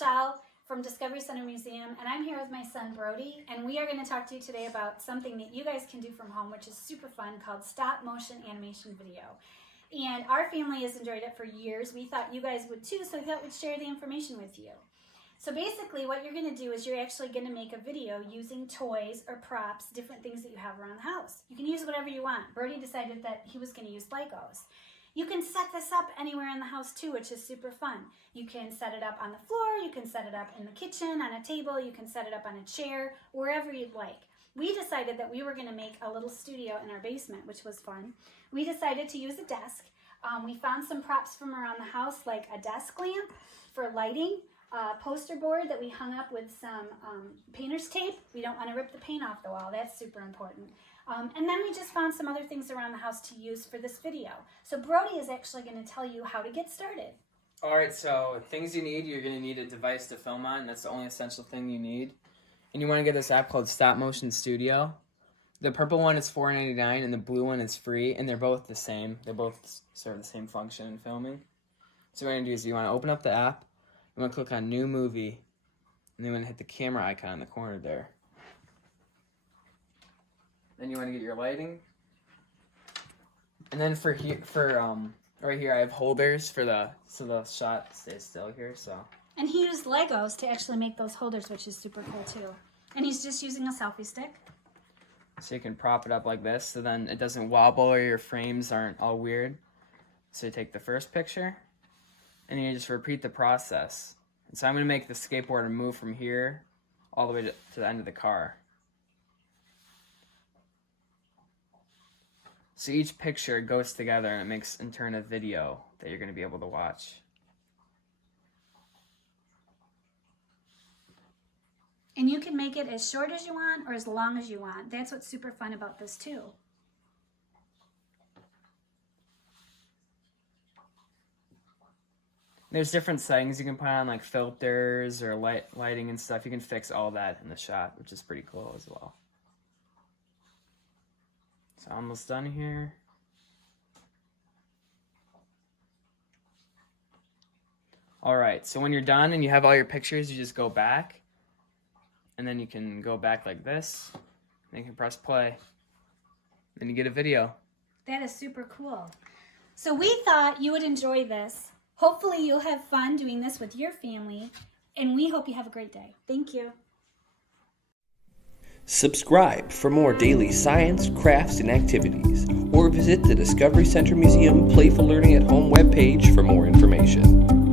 Michelle from Discovery Center Museum, and I'm here with my son Brody, and we are going to talk to you today about something that you guys can do from home, which is super fun, called stop motion animation video. And our family has enjoyed it for years. We thought you guys would too, so we thought we'd share the information with you. So basically what you're going to do is you're actually going to make a video using toys or props, different things that you have around the house. You can use whatever you want. Brody decided that he was going to use Legos. You can set this up anywhere in the house too, which is super fun. You can set it up on the floor, you can set it up in the kitchen, on a table, you can set it up on a chair, wherever you'd like. We decided that we were going to make a little studio in our basement, which was fun. We decided to use a desk. We found some props from around the house, like a desk lamp for lighting, a poster board that we hung up with some painter's tape. We don't want to rip the paint off the wall. That's super important. And then we just found some other things around the house to use for this video. So Brody is actually going to tell you how to get started. Alright, so things you need, you're going to need a device to film on. That's the only essential thing you need. And you want to get this app called Stop Motion Studio. The purple one is $4.99 and the blue one is free, and they're both the same. They both serve the same function in filming. So what you're going to do is you want to open up the app, you want to click on New Movie, and then you want to hit the camera icon in the corner there. Then you want to get your lighting. And then right here I have holders for so the shot stays still here, so. And he used Legos to actually make those holders, which is super cool too. And he's just using a selfie stick. So you can prop it up like this, so then it doesn't wobble or your frames aren't all weird. So you take the first picture, and you just repeat the process. And so I'm going to make the skateboarder move from here all the way to the end of the car. So each picture goes together and it makes in turn a video that you're going to be able to watch. And you can make it as short as you want or as long as you want. That's what's super fun about this too. There's different settings you can put on, like filters or lighting and stuff. You can fix all that in the shot, which is pretty cool as well. So almost done here. Alright, so when you're done and you have all your pictures, you just go back. And then you can go back like this. And you can press play. Then you get a video. That is super cool. So we thought you would enjoy this. Hopefully you'll have fun doing this with your family. And we hope you have a great day. Thank you. Subscribe for more daily science, crafts, and activities, or visit the Discovery Center Museum Playful Learning at Home webpage for more information.